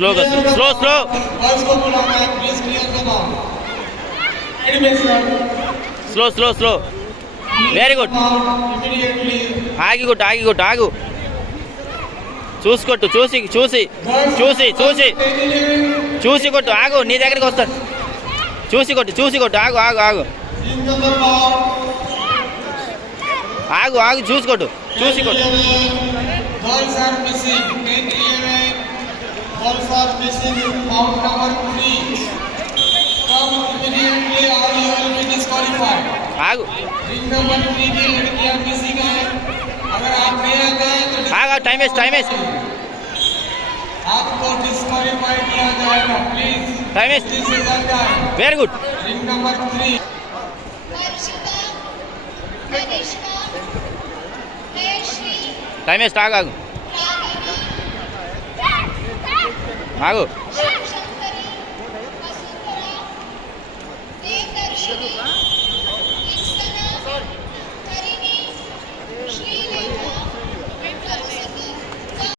slow slow slow slow slow very good आगी गुट आगु చూసుకోట్టు చూసి కొట్టు ఆగు నీ దగ్గరికి వస్తాడు చూసి కొట్టు ఆగు చూసి కొట్టు ఆగు टाइम वेस्ट आपको डिस्क्वालीफाई किया जाएगा please time waste very good ring number 3 time waste आगु